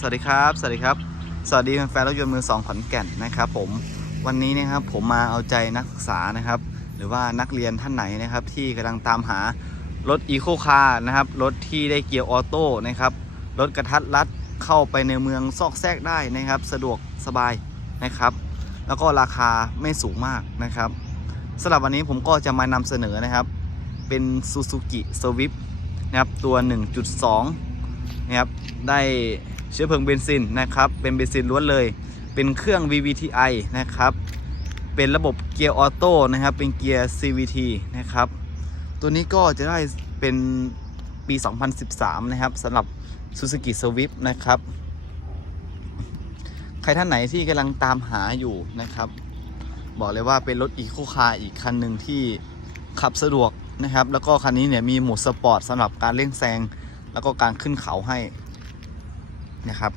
สวัสดีครับ สวัสดีครับ สวัสดีแฟนๆรถยนต์มือสองขอนแก่นนะครับผม วันนี้นะครับผมมาเอาใจนักศึกษานะครับ หรือว่านักเรียนท่านไหนนะครับ ที่กำลังตามหารถอีโคคาร์นะครับ รถที่ได้เกียร์ออโต้นะครับ รถกระทัดรัดเข้าไปในเมืองซอกแซกได้นะครับ สะดวกสบายนะครับ แล้วก็ราคาไม่สูงมากนะครับสำหรับวันนี้ผมก็จะมานำเสนอนะครับ เป็น Suzuki Swift นะครับตัว 1.2 นะครับได้เชื้อเพลิงเบนซินนะครับเป็นเบนซินล้วนเลย เป็นเครื่อง VVTi นะครับเป็นระบบเกียร์ออโต้นะครับเป็นเกียร์ CVT นะครับตัวนี้ก็จะได้เป็นปี 2013 นะครับสำหรับ Suzuki Swift นะครับใครท่านไหนที่กำลังตามหาอยู่นะครับ บอกเลยว่าเป็นรถอีโคคาร์อีกคันหนึ่งที่ขับสะดวกนะครับ แล้วก็คันนี้เนี่ยมีโหมดสปอร์ตสำหรับการเร่งแซง แล้วก็การขึ้นเขาให้นะครับ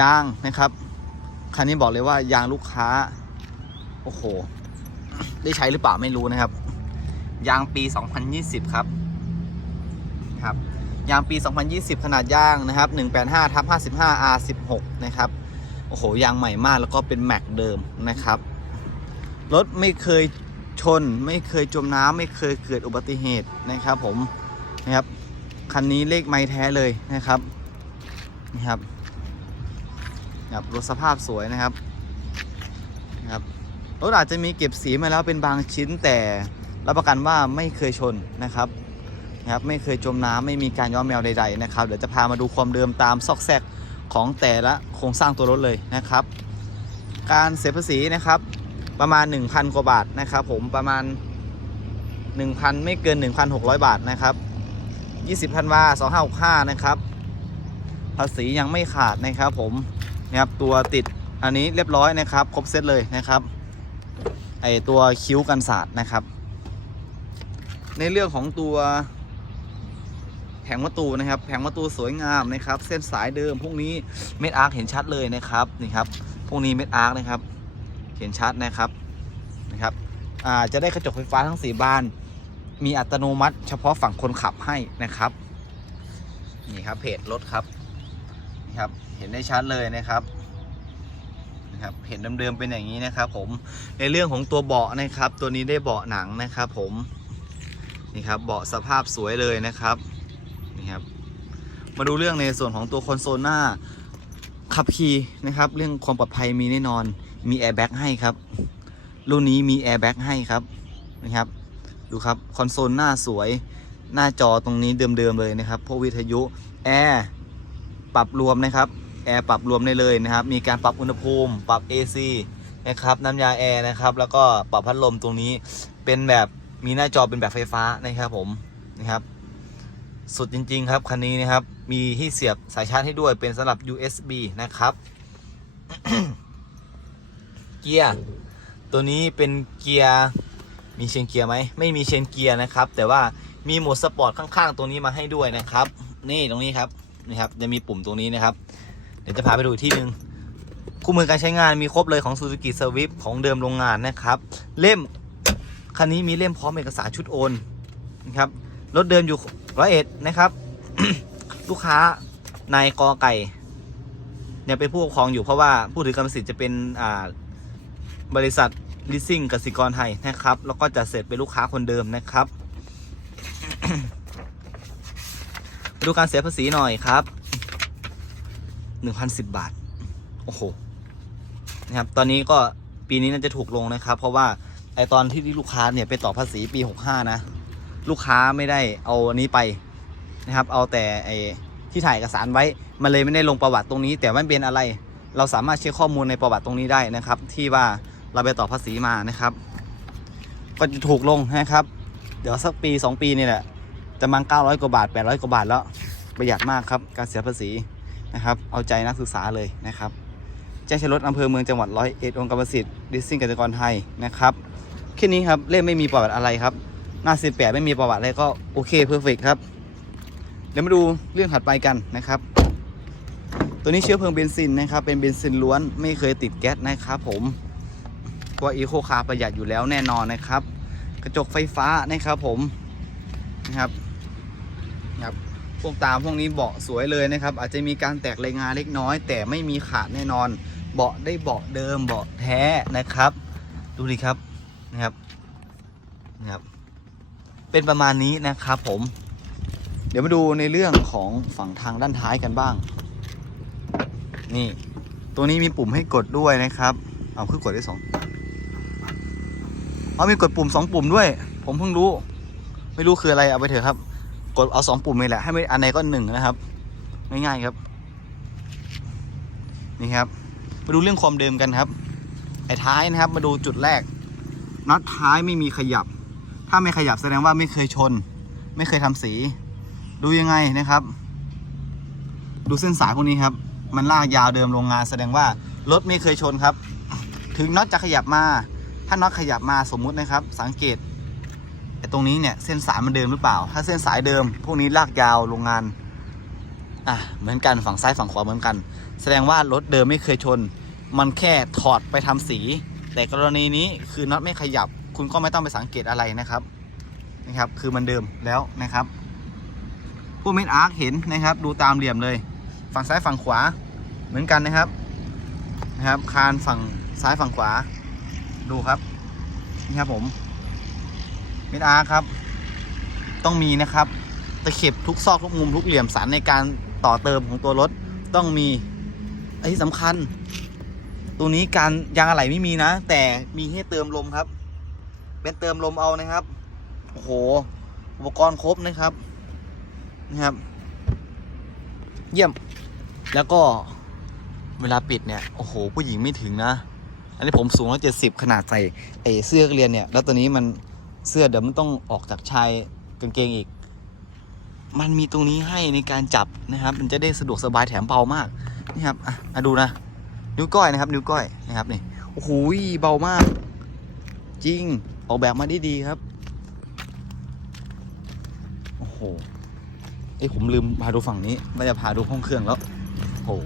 ยางนะครับ คันนี้บอกเลยว่ายางลูกค้า โอ้โห ได้ใช้หรือเปล่าไม่รู้นะครับ ยางปี 2020 ครับครับยางปี 2020 ขนาดยางนะครับ 185ทับ55 R16 นะครับ โอ้โห ยางใหม่มากแล้วก็เป็นแม็กเดิมนะครับ รถไม่เคย ชนไม่เคยจมน้ำไม่เคยเกิดอุบัติเหตุนะครับผมนะครับคันนี้เลขไม้แท้เลยนะครับนะครับนะครับรถสภาพสวยนะครับนะครับรถอาจจะมีเก็บสีมาแล้วเป็นบางชิ้นแต่รับประกันว่าไม่เคยชนนะครับนะครับไม่เคยจมน้ำไม่มีการย้อมแมวใดๆนะครับเดี๋ยวจะพามาดูความเดิมตามซอกแซกของแต่ละโครงสร้างตัวรถเลยนะครับ การเสียภาษีนะครับ ประมาณ 1,000 กว่าบาทนะครับ ผมประมาณ 1,000 ไม่เกิน 1,600 บาทนะครับ 20ธันวา2565 นะครับ ภาษียังไม่ขาดนะครับ ผมนะครับตัวติดอันนี้เรียบร้อยนะครับ ครบเซตเลยนะครับไอตัวคิ้วกันศาสตร์นะครับ ในเรื่องของตัวแผงประตูนะครับ แผงประตูสวยงามนะครับ เส้นสายเดิมพวกนี้เม็ดอาร์คเห็นชัดเลยนะครับนี่ครับพวกนี้เม็ดอาร์คนะครับ เห็นชัดนะครับนะครับจะได้กระจกไฟฟ้าทั้ง 4 บาน มีอัตโนมัติ เฉพาะฝั่งคนขับให้นะครับ นี่ครับเพจรถครับนี่ครับ เห็นได้ชัดเลยนะครับนะครับ เห็นเดิมๆเป็นอย่างนี้นะครับ ผมในเรื่องของตัวเบาะนะครับ ตัวนี้ได้เบาะหนังนะครับผมนี่ครับเบาะสภาพสวยเลยนะครับนี่ครับ มาดูเรื่องในส่วนของตัวคอนโซลหน้าขับขี่นะครับ เรื่องความปลอดภัยมีแน่นอน มีแอร์แบ็กให้ครับ รุ่นนี้มีแอร์แบ็กให้ครับนะครับ ดูครับ คอนโซลหน้าสวย หน้าจอตรงนี้เดิมๆเลยนะครับ พวกวิทยุ แอร์ปรับรวมนะครับ แอร์ปรับรวมได้เลยนะครับ มีการปรับอุณหภูมิ ปรับ AC นะครับน้ำยาแอร์นะครับ แล้วก็ปรับพัดลมตรงนี้ เป็นแบบมีหน้าจอเป็นแบบไฟฟ้านะครับผมนะครับ สุดจริง ๆ ครับคันนี้นะครับ มีที่เสียบสายชาร์จให้ด้วยเป็นสำหรับ USB นะครับ เกียร์ตัวนี้เป็นเกียร์มีเชนเกียร์ไหมไม่มีเชนเกียร์นะครับ แต่ว่ามีโหมดสปอร์ตข้างๆ ตรงนี้มาให้ด้วยนะครับ นี่ตรงนี้ครับนี่ครับจะมีปุ่มตรงนี้นะครับ เดี๋ยวจะพาไปดูอีกที่หนึ่งคู่มือการใช้งานมีครบเลยของ Suzuki Swift ของเดิมโรงงานนะครับ เล่มคันนี้มีเล่มพร้อมเอกสารชุดโอนนะครับรถเดิมอยู่ร้อยเอ็ดนะครับ ลูกค้านายกอไก่เนี่ยเป็นผู้ปกครองอยู่เพราะว่าผู้ถือกรรมสิทธิ์จะเป็นอ่า บริษัทลิสซิ่งกสิกรไทยนะครับ แล้วก็จะเสร็จเป็นลูกค้าคนเดิมนะครับดูการเสียภาษีหน่อยครับ1,010บาท โอ้โห นะครับ ตอนนี้ก็ปีนี้น่าจะถูกลงนะครับ เพราะว่าไอตอนที่ลูกค้าเนี่ยไปต่อภาษีปี65นะ ลูกค้าไม่ได้เอาอันนี้ไปนะครับ เอาแต่ไอที่ถ่ายเอกสารไว้ มันเลยไม่ได้ลงประวัติตรงนี้ แต่ไม่เป็นอะไร เราสามารถเช็คข้อมูลในประวัติตรงนี้ได้นะครับ ที่ว่า เราไปต่อภาษีมานะครับ ก็จะถูกลงนะครับ เดี๋ยวสักปี 2 ปีนี่แหละจะมัน900 กว่าบาท 800 กว่าบาทแล้วประหยัดมากครับ การเสียภาษีนะครับ เอาใจนักศึกษาเลยนะครับ แจ้งใช้รถอำเภอเมืองจังหวัดร้อยเอ็ดองค์การประสิทธิ์ดิสซิ่งเกษตรกรไทยนะครับแค่นี้ครับเล่มไม่มีประวัติอะไรครับ หน้า18ไม่มีประวัติอะไรก็โอเคเพอร์เฟกครับ เดี๋ยวมาดูเรื่องถัดไปกันนะครับ ตัวนี้เชื้อเพลิงเบนซินนะครับ เป็นเบนซินล้วนไม่เคยติดแก๊สนะครับผม กว่าอีโคคาร์ประหยัดอยู่แล้วแน่นอนนะครับ กระจกไฟฟ้านะครับผมนะครับนะครับพวกตามพวกนี้เบาะสวยเลยนะครับ อาจจะมีการแตกรายงานเล็กน้อย แต่ไม่มีขาดแน่นอน เบาะได้เบาะเดิมเบาะแท้นะครับ ดูดิครับนะครับนะครับ เป็นประมาณนี้นะครับผม เดี๋ยวมาดูในเรื่องของฝั่งทางด้านท้ายกันบ้าง นี่ ตัวนี้มีปุ่มให้กดด้วยนะครับ เอาคือกดได้สอง เอามีกดปุ่มสองปุ่มด้วย ผมเพิ่งรู้ ไม่รู้คืออะไรเอาไปเถอะครับ กดเอาสองปุ่มนี่แหละให้ไม่อันไหนก็หนึ่งนะครับง่ายๆครับ นี่ครับ มาดูเรื่องความเดิมกันครับ ไอ้ท้ายนะครับ มาดูจุดแรกน็อตท้ายไม่มีขยับ ถ้าไม่ขยับแสดงว่าไม่เคยชน ไม่เคยทำสี ดูยังไงนะครับ ดูเส้นสายพวกนี้ครับ มันลากยาวเดิมโรงงาน แสดงว่ารถไม่เคยชนครับ ถึงน็อตจะขยับมา ถ้าน็อตขยับมาสมมุตินะครับ สังเกตไอ้ตรงนี้เนี่ยเส้นสายมันเดิมหรือเปล่า ถ้าเส้นสายเดิม พวกนี้ลากยาวโรงงานอะเหมือนกันฝั่งซ้ายฝั่งขวาเหมือนกัน แสดงว่ารถเดิมไม่เคยชน มันแค่ถอดไปทำสี แต่กรณีนี้คือน็อตไม่ขยับ คุณก็ไม่ต้องไปสังเกตอะไรนะครับนะครับ คือมันเดิมแล้วนะครับผู้เม็ดอาร์คเห็นนะครับ ดูตามเหลี่ยมเลย ฝั่งซ้ายฝั่งขวาเหมือนกันนะครับนะครับ คานฝั่งซ้ายฝั่งขวา ดูครับ นี่ครับผมเม็ดอาร์ครับ ต้องมีนะครับ ตะเข็บทุกซอกทุกมุมทุกเหลี่ยมสันในการต่อเติมของตัวรถต้องมีไอ้ที่สำคัญ ตัวนี้การยางอะไหล่ไม่มีนะ แต่มีให้เติมลมครับ เป็นเติมลมเอานะครับโอ้โหอุปกรณ์ครบนะครับนะครับ เยี่ยม แล้วก็เวลาปิดเนี่ย โอ้โห ผู้หญิงไม่ถึงนะ อันนี้ผมสูงร้อยเจ็ดสิบขนาดใส่ไอเสื้อเรียนเนี่ย แล้วตัวนี้มันเสื้อเดี๋ยวมันต้องออกจากชายกางเกงอีก มันมีตรงนี้ให้ในการจับนะครับ มันจะได้สะดวกสบายแถมเบามากนี่ครับอะมาดูนะนิ้วก้อยนะครับ นิ้วก้อยนะครับนี่โอ้โหเบามาก จริงออกแบบมาได้ดีครับโอ้โหเอ้ยผมลืมพาดูฝั่งนี้ไม่จะพาดูห้องเครื่องแล้วโอ้โห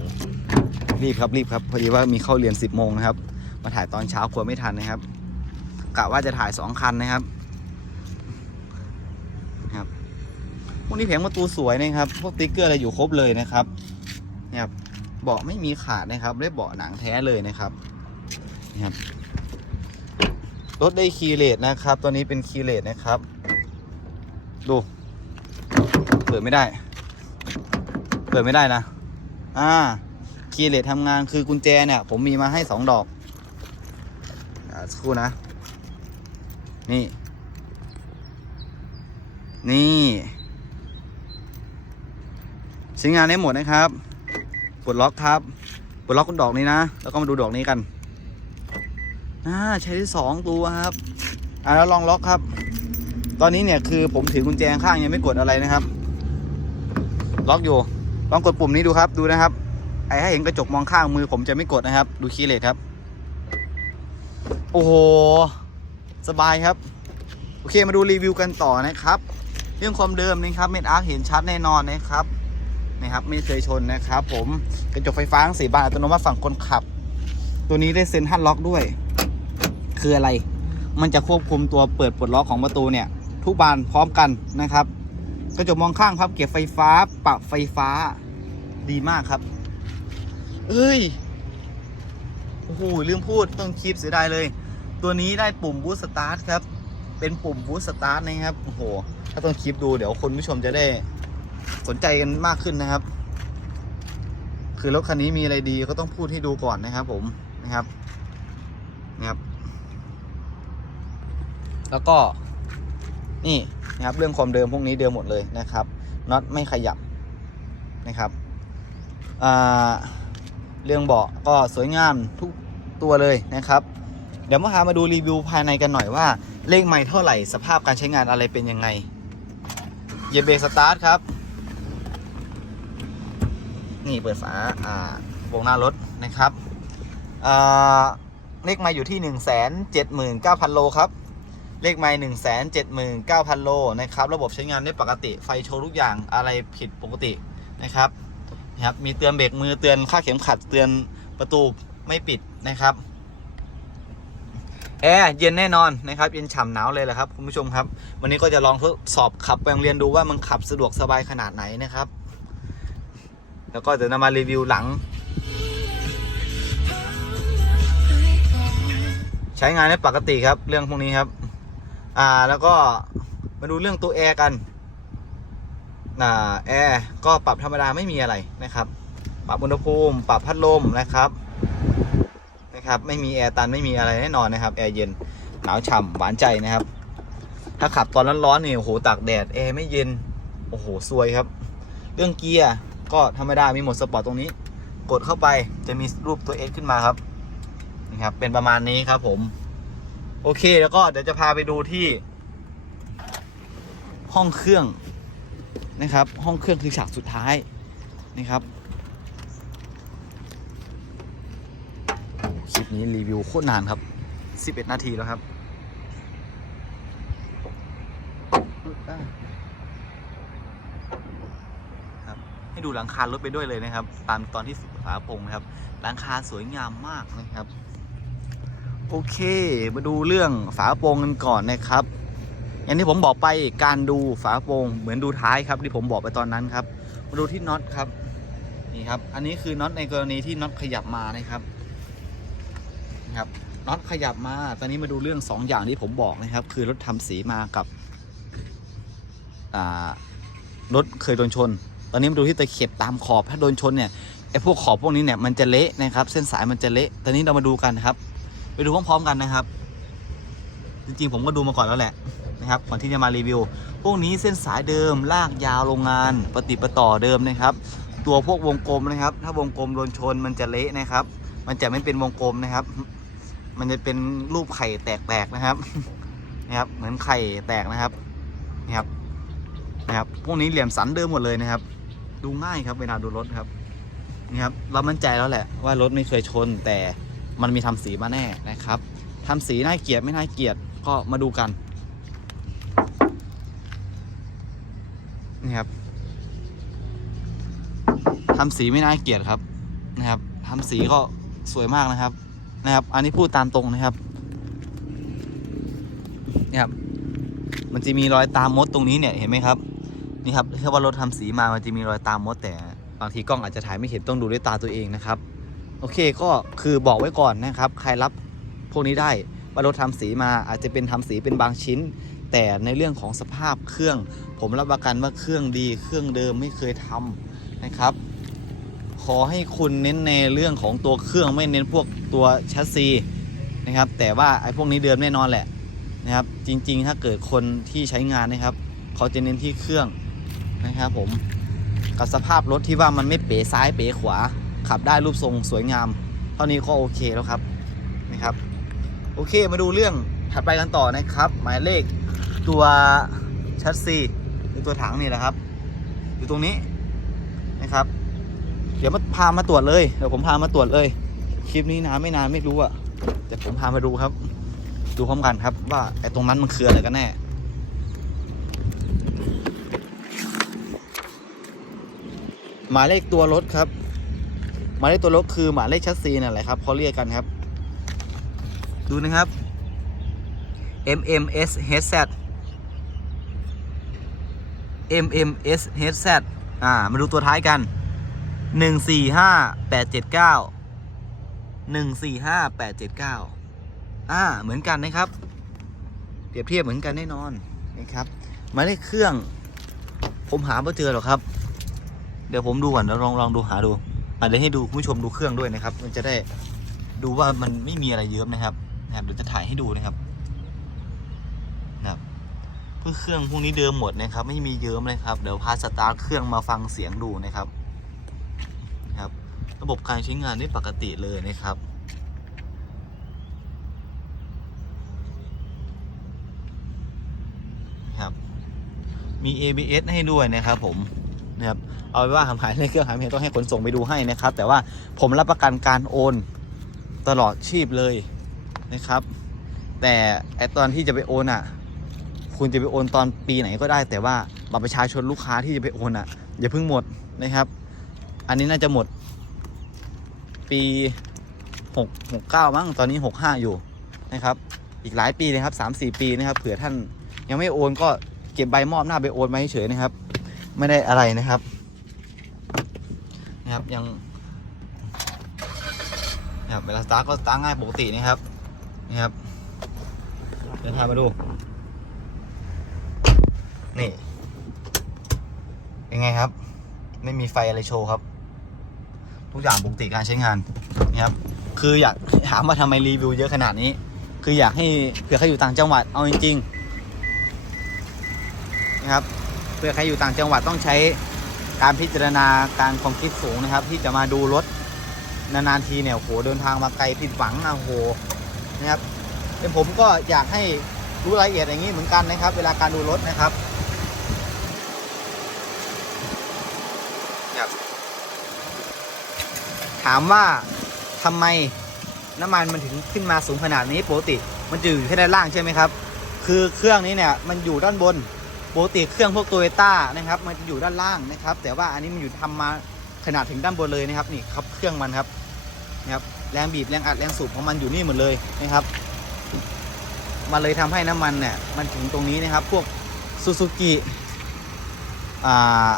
รีบครับรีบครับพอดีว่ามีเข้าเรียน10บโมงนะครับ มาถ่ายตอนเช้ากลัวไม่ทันนะครับกะว่าจะถ่ายสองคันนะครับนะครับพวกนี้แผงประตูสวยนะครับ พวกติ๊กเกอร์อะไรอยู่ครบเลยนะครับเนี่ยครับเบาะไม่มีขาดนะครับได้เบาะหนังแท้เลยนะครับนะครับรถได้คีเลสนะครับ ตัวนี้เป็นคีเลสนะครับ ดู เปิดไม่ได้ เปิดไม่ได้นะ อ่า คีเลสทำงานคือกุญแจเนี่ย ผมมีมาให้สองดอก สักครู่นะ นี่ นี่ใช้งานได้หมดนะครับปลดล็อกครับปลดล็อกดอกนี้นะ แล้วก็มาดูดอกนี้กันอ่าใช้ได้สองตัวครับอ่าแล้วลองล็อกครับ ตอนนี้เนี่ยคือผมถือกุญแจข้างยังไม่กดอะไรนะครับ ล็อกอยู่ ลองกดปุ่มนี้ดูครับ ดูนะครับ ไอ้ให้เห็นกระจกมองข้างมือผมจะไม่กดนะครับ ดูคีย์เลสครับ โอ้โห สบายครับ โอเคมาดูรีวิวกันต่อนะครับ เรื่องความเดิมนะครับเมดอาร์เห็นชัดแน่นอนนะครับนะครับไม่เคยชนนะครับ ผมกระจกไฟฟ้าสี่บานอัตโนมัติฝั่งคนขับ ตัวนี้ได้เซ็นทัลล็อกด้วย คืออะไร มันจะควบคุมตัวเปิดปลดล็อกของประตูเนี่ย ทุกบานพร้อมกันนะครับกระจกมองข้างครับเก็บไฟฟ้าปรับไฟฟ้าดีมากครับ เอ้ยโอ้โหลืมพูดต้องคลิปเสียดายเลย ตัวนี้ได้ปุ่มบูสตาร์ทครับ เป็นปุ่มบูสตาร์ทนะครับ โอ้โห ถ้าต้องคลิปดูเดี๋ยวคุณผู้ชมจะได้สนใจกันมากขึ้นนะครับ คือรถคันนี้มีอะไรดีก็ต้องพูดให้ดูก่อนนะครับ ผมนะครับนะครับ แล้วก็นี่นะครับเรื่องความเดิมพวกนี้เดิมหมดเลยนะครับน็อตไม่ขยับนะครับเรื่องเบาะก็สวยงามทุกตัวเลยนะครับ ดี๋ยวมาหามาดูรีวิวภายในกันหน่อยว่า เลขใหม่เท่าไหร่สภาพการใช้งานอะไรเป็นยังไงเยเบรกสตาร์ทครับ นี่เปิดฝาอ่าวงหน้ารถนะครับเลขไม้อยู่ที่ 1 7 9 0 0 0 โลครับ เลขไม้1 7 9 0 0 0 โลนะครับ ระบบใช้งานได้ปกติ ไฟโชว์ทุกอย่างอะไรผิดปกตินะครับนะครับ มีเตือนเบรกมือเตือนค่าเข็มขัดเตือนประตูไม่ปิดนะครับ แอร์เย็นแน่นอนนะครับเย็นฉ่ำหนาวเลยแหละครับคุณผู้ชมครับ วันนี้ก็จะลองทดสอบขับไปโรงเรียนดูว่ามันขับสะดวกสบายขนาดไหนนะครับ แล้วก็จะนำมารีวิวหลัง ใช้งานได้ปกติครับเรื่องพวกนี้ครับ อ่าแล้วก็มาดูเรื่องตัวแอร์กันอ่าแอร์ก็ปรับธรรมดาไม่มีอะไรนะครับ ปรับอุณหภูมิ ปรับพัดลมนะครับ นะครับ ไม่มีแอร์ตันไม่มีอะไรแน่นอนนะครับ แอร์เย็นหนาวฉ่ำหวานใจนะครับ ถ้าขับตอนร้อนๆนี่โอ้โหตากแดดแอร์ไม่เย็นโอ้โหซวยครับ เรื่องเกียร์ก็ธรรมดามีหมดสปอร์ตตรงนี้ กดเข้าไปจะมีรูปตัว S ขึ้นมาครับนะครับเป็นประมาณนี้ครับผม โอเคแล้วก็เดี๋ยวจะพาไปดูที่ ห้องเครื่องนะครับ ห้องเครื่องคือฉากสุดท้ายนะครับโอ้คลิป นี้รีวิวโคตรนานครับ 11 นาทีแล้วครับครับ ให้ดูหลังคารถไปด้วยเลยนะครับ ตามตอนที่สุดฝาโปงนะครับ หลังคาสวยงามมากนะครับ โอเค มาดูเรื่องฝาโปร่งกันก่อนนะครับ อย่างที่ผมบอกไปการดูฝาโปร่งเหมือนดูท้ายครับ ที่ผมบอกไปตอนนั้นครับ มาดูที่น็อตครับนี่ครับ อันนี้คือน็อตในกรณีที่น็อตขยับมานะครับ นะครับน็อตขยับมา ตอนนี้มาดูเรื่อง 2 อย่างที่ผมบอกนะครับ คือรถทำสีมากับรถเคยโดนชน ตอนนี้มาดูที่ตะเข็บตามขอบถ้าโดนชนเนี่ยไอ้พวกขอบพวกนี้เนี่ยมันจะเละนะครับ เส้นสายมันจะเละ ตอนนี้เรามาดูกันครับ ไปดูพร้อมๆกันนะครับ จริงๆผมก็ดูมาก่อนแล้วแหละนะครับก่อนที่จะมารีวิว พวกนี้เส้นสายเดิมลากยาวโรงงานปฏิประต่อเดิมนะครับ ตัวพวกวงกลมนะครับ ถ้าวงกลมโดนชนมันจะเละนะครับ มันจะไม่เป็นวงกลมนะครับ มันจะเป็นรูปไข่แตกๆนะครับนะครับ เหมือนไข่แตกนะครับนะครับนะครับ พวกนี้เหลี่ยมสันเดิมหมดเลยนะครับ ดูง่ายครับเวลาดูรถครับนี่ครับ เรามั่นใจแล้วแหละว่ารถไม่เคยชน แต่มันมีทำสีมาแน่นะครับทำสีน่าเกลียดไม่น่าเกลียดก็มาดูกันนี่ครับทำสีไม่น่าเกลียดครับนะครับทำสีก็สวยมากนะครับ นะครับ อันนี้พูดตามตรงนะครับนี่ครับ มันจะมีรอยตามมดตรงนี้เนี่ยเห็นไหมครับ นี่ครับถ้าว่ารถทำสีมามันจะมีรอยตามมด แต่บางทีกล้องอาจจะถ่ายไม่เห็นต้องดูด้วยตาตัวเองนะครับ โอเคก็คือบอกไว้ก่อนนะครับ ใครรับพวกนี้ได้ว่ารถทำสีมาอาจจะเป็นทำสีเป็นบางชิ้น แต่ในเรื่องของสภาพเครื่อง ผมรับประกันว่าเครื่องดีเครื่องเดิมไม่เคยทำนะครับ ขอให้คุณเน้นในเรื่องของตัวเครื่องไม่เน้นพวกตัวแชสซีนะครับ แต่ว่าไอ้พวกนี้เดิมแน่นอนแหละนะครับ จริง ๆ ถ้าเกิดคนที่ใช้งานนะครับ เขาจะเน้นที่เครื่องนะครับผมกับสภาพรถที่ว่ามันไม่เป๋ซ้ายเป๋ขวา ขับได้รูปทรงสวยงาม เท่านี้ก็โอเคแล้วครับนะครับ โอเคมาดูเรื่องถัดไปกันต่อนะครับ หมายเลขตัวชัดซีหรือตัวถังนี่แหละครับ อยู่ตรงนี้นะครับ เดี๋ยวมาพามาตรวจเลย เดี๋ยวผมพามาตรวจเลย คลิปนี้นานไม่นานไม่รู้อะแต่ผมพามาดูครับ ดูพร้อมกันครับ ว่าไอ้ตรงนั้นมันคืออะไรกันแน่หมายเลขตัวรถครับ หมายเลขตัวรถคือหมายเลขชัดซีนั่นแหละครับเขาเรียกกันครับ ดูนะครับ MMS HZ MMS HZ อ่า มาดูตัวท้ายกัน หนึ่งสี่ห้าแปดเจ็ดเก้าหนึ่งสี่ห้าแปดเจ็ดเก้าอ่า เหมือนกันนะครับ เปรียบเทียบเหมือนกันแน่นอนนะครับหมายเลขเครื่อง ผมหาไม่เจอหรอกครับ เดี๋ยวผมดูก่อนเดี๋ยวลองลองดูหาดูอะเดี๋ยวให้ดูผู้ชมดูเครื่องด้วยนะครับ มันจะได้ดูว่ามันไม่มีอะไรเยิ้มนะครับนะครับเดี๋ยวจะถ่ายให้ดูนะครับนะครับเพื่อเครื่องพวกนี้เดิมหมดนะครับ ไม่มีเยิ้มเลยครับ เดี๋ยวพาสตาร์ทเครื่องมาฟังเสียงดูนะครับ ระบบการใช้งานนี่ปกติเลยนะครับ ครับ มี ABS ให้ด้วยนะครับผมนะครับเอาไว้ว่าหายในเครื่องหายไม่ต้องให้ขนส่งไปดูให้นะครับ แต่ว่าผมรับประกันการโอนตลอดชีพเลยนะครับ แต่ไอตอนที่จะไปโอนอะ คุณจะไปโอนตอนปีไหนก็ได้ แต่ว่าบัตรประชาชนลูกค้าที่จะไปโอนอะอย่าเพิ่งหมดนะครับ อันนี้น่าจะหมด ปีหกหกเก้ามั้งตอนนี้หกห้าอยู่นะครับ อีกหลายปีเลยครับสามสี่ปีนะครับ เผื่อท่านยังไม่โอนก็เก็บใบมอบหน้าไปโอนมาเฉยนะครับ ไม่ได้อะไรนะครับ นะครับยังนะครับเวลาสตาร์ทก็สตาร์ทง่ายปกตินะครับนะครับเดินทางมาดู นี่เป็นไงครับ ไม่มีไฟอะไรโชว์ครับ ทุกอย่างปกติการใช้งานนะครับคืออยากถามว่าทำไมรีวิวเยอะขนาดนี้ คืออยากให้เผื่อใครอยู่ต่างจังหวัดเอาจริงๆนะครับเผื่อใครอยู่ต่างจังหวัดต้องใช้การพิจารณาการความคิดสูงนะครับ ที่จะมาดูรถนานๆทีเนี่ยโหเดินทางมาไกลผิดหวังนะโหนะครับแต่ผมก็อยากให้รู้รายละเอียดอย่างนี้เหมือนกันนะครับ เวลาการดูรถนะครับ ถามว่าทำไมน้ำมันมันถึงขึ้นมาสูงขนาดนี้ปกติมันจะอยู่แค่ด้านล่างใช่ไหมครับ คือเครื่องนี้เนี่ยมันอยู่ด้านบนปกติเครื่องพวกโตโยต้านะครับ มันจะอยู่ด้านล่างนะครับ แต่ว่าอันนี้มันอยู่ทำมาขนาดถึงด้านบนเลยนะครับนี่ครับเครื่องมันครับนะครับแรงบีบแรงอัดแรงสูบของมันอยู่นี่หมดเลยนะครับ มันเลยทำให้น้ำมันเนี่ยมันถึงตรงนี้นะครับ พวกซูซูกิอ่า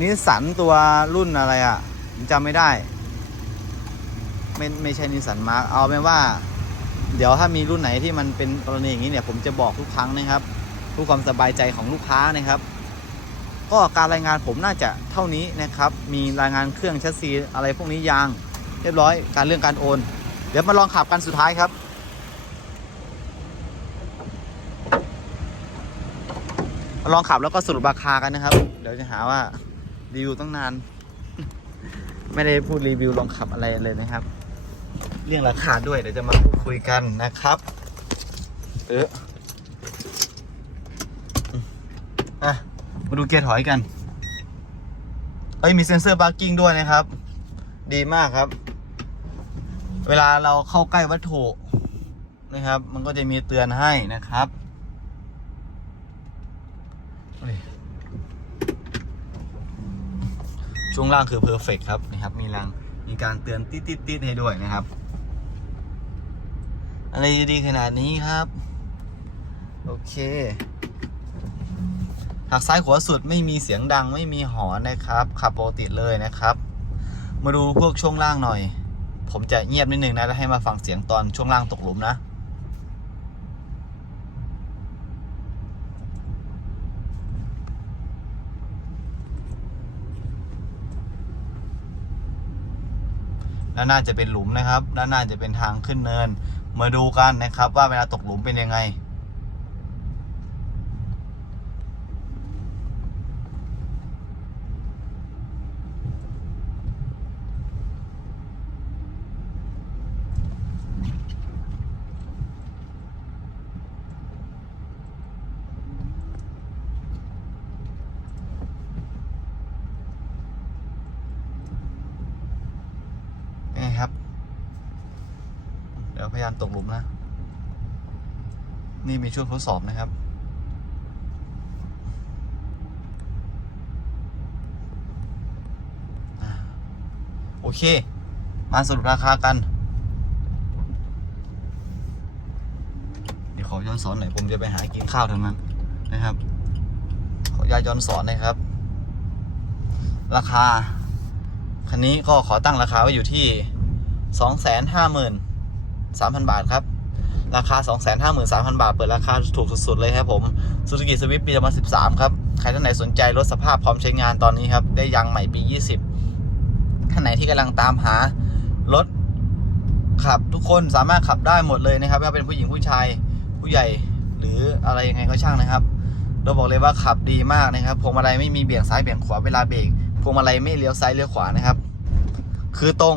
นิสสันตัวรุ่นอะไรอะ ผมจำไม่ได้ ไม่ไม่ใช่นิสสันมาร์กเอาเป็นว่า เดี๋ยวถ้ามีรุ่นไหนที่มันเป็นกรณีอย่างนี้เนี่ย ผมจะบอกทุกครั้งนะครับเพื่อความสบายใจของลูกค้านะครับ ก็การรายงานผมน่าจะเท่านี้นะครับ มีรายงานเครื่องแชสซีอะไรพวกนี้ยาง เรียบร้อยการเรื่องการโอน เดี๋ยวมาลองขับกันสุดท้ายครับลองขับแล้วก็สรุปราคากันนะครับ เดี๋ยวจะหาว่ารีวิวตั้งนาน ไม่ได้พูดรีวิวลองขับอะไรเลยนะครับ เรื่องราคาด้วยเดี๋ยวจะมาพูดคุยกันนะครับ เอออะมาดูเกียร์ถอยกันเอ้ยมีเซ็นเซอร์ p าร์กิ้งด้วยนะครับ ดีมากครับ เวลาเราเข้าใกล้วัตถุนะครับ มันก็จะมีเตือนให้นะครับ ช่วงล่างคือเพอร์เฟกครับนะครับ มีรังมีการเตือนติดติดติดให้ด้วยนะครับ อะไรจะดีขนาดนี้ครับ โอเคหักซ้ายขวาสุดไม่มีเสียงดังไม่มีหอนนะครับขับปกติเลยนะครับ มาดูพวกช่วงล่างหน่อย ผมจะเงียบนิดนึงนะแล้วให้มาฟังเสียงตอนช่วงล่างตกหลุมนะ ด้านหน้าจะเป็นหลุมนะครับ ด้านหน้าจะเป็นทางขึ้นเนิน มาดูกันนะครับ ว่าเวลาตกหลุมเป็นยังไง พยายามตกหลุมนะ นี่มีช่วงทดสอบนะครับ โอเค มาสรุปราคากัน เดี๋ยวขอย้อนสอนหน่อย ผมจะไปหากินข้าวทางนั้นนะครับ ขออนุญาตย้อนสอนนะครับ ราคา คันนี้ก็ขอตั้งราคาไว้อยู่ที่ 3,000 บาทครับ ราคา 253,000 บาท เปิดราคาถูกสุดๆเลยครับผม Suzuki Swift ปี2013 ครับ ใครท่านไหนสนใจรถสภาพพร้อมใช้งานตอนนี้ครับ ได้ยางใหม่ปี 20ท่านไหนที่กำลังตามหารถขับทุกคนสามารถขับได้หมดเลยนะครับไม่ว่าเป็นผู้หญิงผู้ชายผู้ใหญ่หรืออะไรยังไงก็ช่างนะครับ เราบอกเลยว่าขับดีมากนะครับพวงมาลัยไม่มีเบี่ยงซ้ายเบี่ยงขวาเวลาเบรกพวงมาลัยไม่เลี้ยวซ้ายเลี้ยวขวานะครับ คือตรง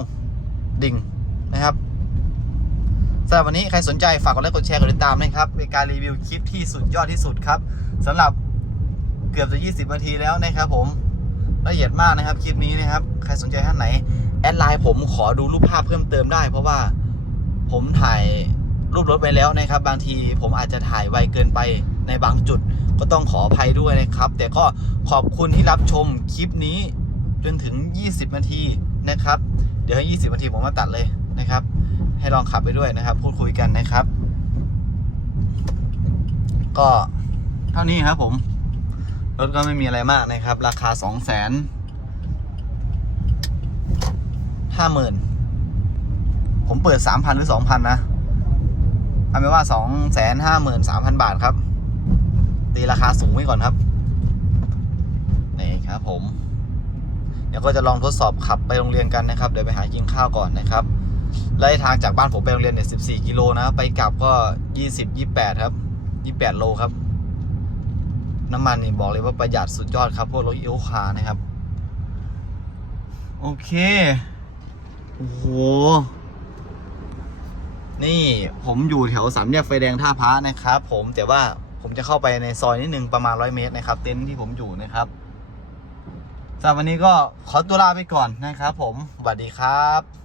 ดิ่งนะครับ สำหรับวันนี้ใครสนใจฝากกดไลค์กดแชร์กดติดตามนะครับเป็นการรีวิวคลิปที่สุดยอดที่สุดครับสำหรับเกือบจะ 20 นาทีแล้วนะครับผมละเอียดมากนะครับคลิปนี้นะครับใครสนใจท่านไหนแอดไลน์ผมขอดูรูปภาพเพิ่มเติมได้ เพราะว่าผมถ่ายรูปรถไปแล้วนะครับ บางทีผมอาจจะถ่ายไวเกินไปในบางจุด ก็ต้องขออภัยด้วยนะครับ แต่ก็ขอบคุณที่รับชมคลิปนี้จนถึง 20 นาทีนะครับ เดี๋ยวให้ 20 นาทีผมมาตัดเลยนะครับ ให้ลองขับไปด้วยนะครับ พูดคุยกันนะครับ ก็เท่านี้ครับผม รถก็ไม่มีอะไรมากนะครับ ราคาสองแสนห้าหมื่นผมเปิดสามพันหรือสองพันนะเอาเป็นว่าสองแสนห้าหมื่นสามพันบาทครับ ตีราคาสูงไว้ก่อนครับนี่ครับผม เดี๋ยวก็จะลองทดสอบขับไปโรงเรียนกันนะครับ เดี๋ยวไปหากินข้าวก่อนนะครับ ระยะทางจากบ้านผมไปโรงเรียนเนี่ย14 กิโลนะ ไปกลับก็ 20 28 ครับ 28 โลครับ น้ำมันนี่บอกเลยว่าประหยัดสุดยอดครับ พวกรถอีโอคานะครับ โอเค โอ้โห นี่ผมอยู่แถวสามแยกไฟแดงท่าพระนะครับ ผมแต่ว่าผมจะเข้าไปในซอยนิดนึงประมาณร้อยเมตรนะครับ เต็นท์ที่ผมอยู่นะครับสำหรับวันนี้ก็ขอตัวลาไปก่อนนะครับผมสวัสดีครับ